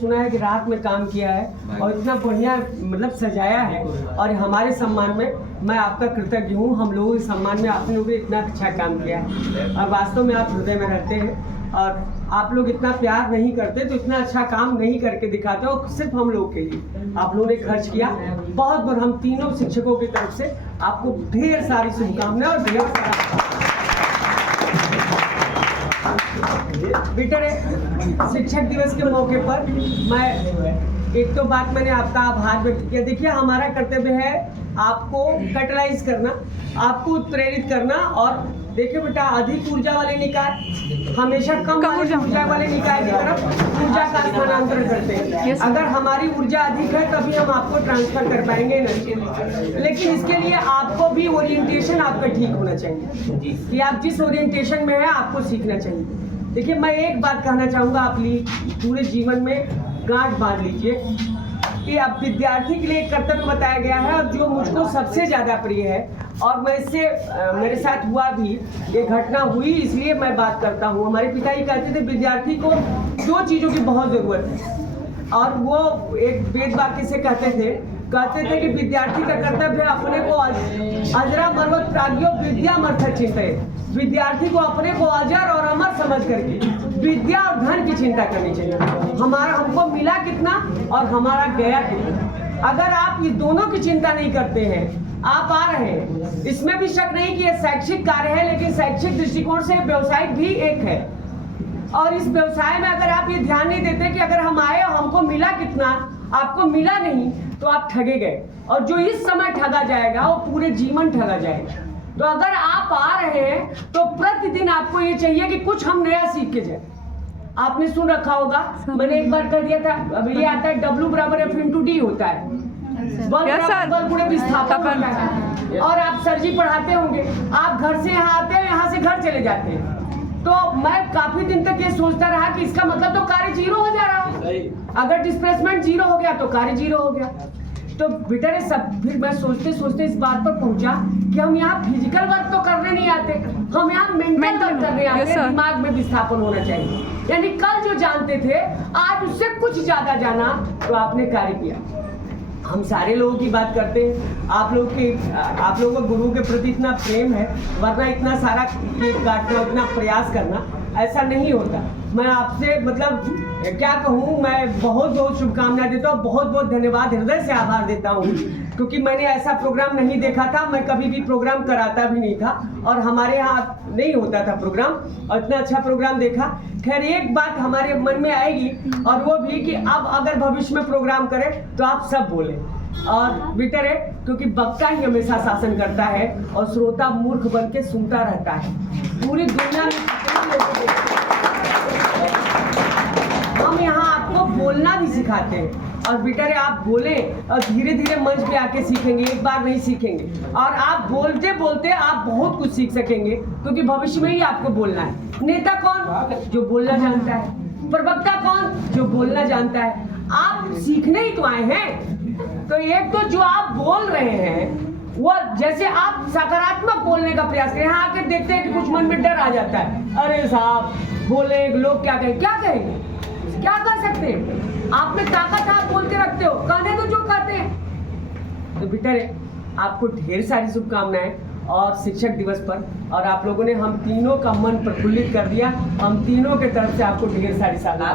सुना है कि रात में काम किया है और इतना बढ़िया मतलब सजाया है, और हमारे सम्मान में मैं आपका कृतज्ञ हूँ। हम लोगों के सम्मान में आपने लोगों ने इतना अच्छा काम किया है, और वास्तव में आप हृदय में रहते हैं, और आप लोग इतना प्यार नहीं करते तो इतना अच्छा काम नहीं करके दिखाते हो। सिर्फ हम लोग के लिए आप लोगों ने खर्च किया, बहुत बहुत हम तीनों शिक्षकों की तरफ से आपको ढेर सारी शुभकामनाएं और ढेर सारा। बेटर शिक्षक दिवस के मौके पर मैं एक तो बात मैंने आपका आभार व्यक्त किया। देखिए, हमारा कर्तव्य है आपको कैटलाइज करना, आपको उत्प्रेरित करना, और देखिए बेटा, अधिक ऊर्जा वाले निकाय हमेशा कम ऊर्जा वाले निकाय की तरफ ऊर्जा का स्थानांतरण करते हैं। अगर हमारी ऊर्जा अधिक है तभी हम आपको ट्रांसफर कर पाएंगे एनर्जी, लेकिन इसके लिए आपको भी ओरिएंटेशन आपका ठीक होना चाहिए कि आप जिस ओरिएंटेशन में है आपको सीखना चाहिए। देखिए, मैं एक बात कहना चाहूँगा, आप पूरे जीवन में गांठ बांध लीजिए कि आप विद्यार्थी के लिए एक कर्तव्य बताया गया है, और जो मुझको सबसे ज़्यादा प्रिय है, और मैं इससे मेरे साथ हुआ भी, ये घटना हुई इसलिए मैं बात करता हूँ। हमारे पिताजी कहते थे विद्यार्थी को 2 चीज़ों की बहुत ज़रूरत है, और वो एक वेद वाक्य से कहते थे कि विद्यार्थी का कर्तव्य है अपने को अजरा मरवत प्राज्ञो विद्या मर्थ चिंतित। विद्यार्थी को अपने को अजर और अमर समझ करके विद्या और धन की चिंता करनी चाहिए। हमको मिला कितना और हमारा गया कितना। अगर आप ये दोनों की चिंता नहीं करते हैं, आप आ रहे हैं, इसमें भी शक नहीं कि ये शैक्षिक कार्य है, लेकिन शैक्षिक दृष्टिकोण से व्यवसायिक भी एक है। और इस व्यवसाय में अगर आप ये ध्यान नहीं देते कि अगर हम आए और हमको मिला कितना, आपको मिला नहीं, तो आप ठगे गए, और जो इस समय ठगा जाएगा वो पूरे जीवन ठगा जाएगा। तो अगर आप आ रहे हैं तो प्रतिदिन आपको ये चाहिए कि कुछ हम नया सीख के जाए। आपने सुन रखा होगा, मैंने एक बार कह दिया था, अभी ये आता है W = F × D होता है, बल गुणे विस्थापन होता है। और आप सर जी पढ़ाते होंगे, आप घर से यहाँ आते हैं, यहाँ से घर चले जाते हैं, तो मैं काफी दिन तक ये सोचता रहा कि इसका मतलब तो कार्य 0 हो जा रहा है। अगर डिस्प्लेसमेंट 0 हो गया तो कार्य 0 हो गया। तो बेटर है सब, फिर मैं सोचते सोचते इस बात पर पहुंचा कि हम यहाँ फिजिकल वर्क तो करने नहीं आते, हम यहाँ मेंटल वर्क करने आते हैं। दिमाग में विस्थापन होना चाहिए, यानी कल जो जानते थे आज उससे कुछ ज्यादा जाना, तो आपने कार्य किया। हम सारे लोगों की बात करते हैं, आप लोगों को गुरु के प्रति इतना प्रेम है, वरना इतना सारा केक काटना, इतना प्रयास करना ऐसा नहीं होता। मैं आपसे मतलब क्या कहूँ, मैं बहुत बहुत शुभकामनाएं देता हूँ, बहुत बहुत धन्यवाद, हृदय से आभार देता हूँ, क्योंकि मैंने ऐसा प्रोग्राम नहीं देखा था। मैं कभी भी प्रोग्राम कराता भी नहीं था, और हमारे यहाँ नहीं होता था प्रोग्राम, और इतना अच्छा प्रोग्राम देखा। खैर, एक बात हमारे मन में आएगी, और वो भी कि अब अगर भविष्य में प्रोग्राम करें तो आप सब बोलें, और बेटर है, क्योंकि वक्ता ही हमेशा शासन करता है और श्रोता मूर्ख बन के सुनता रहता है। पूरी दुनिया में हम यहाँ आपको बोलना भी सिखाते हैं, और बेटर है आप बोले, और धीरे धीरे मंच पे आके सीखेंगे, एक बार नहीं सीखेंगे, और आप बोलते बोलते आप बहुत कुछ सीख सकेंगे, क्योंकि भविष्य में ही आपको बोलना है। नेता कौन? जो बोलना जानता है। प्रवक्ता कौन? जो बोलना जानता है। आप सीखने ही तो आए हैं। तो एक तो जो आप बोल रहे हैं वो, जैसे आप सकारात्मक बोलने का प्रयास करें। यहाँ आके देखते हैं कि कुछ मन में डर आ जाता है, अरे साहब बोले लोग क्या कहेंगे, क्या कहेंगे, क्या कर सकते हैं? आप में ताकत है, आप बोलते रखते हो, कहने तो जो कहते हैं। तो बेटर है, आपको ढेर सारी शुभकामनाएं और शिक्षक दिवस पर, और आप लोगों ने हम तीनों का मन प्रफुल्लित कर दिया। हम तीनों के तरफ से आपको ढेर सारी साधना।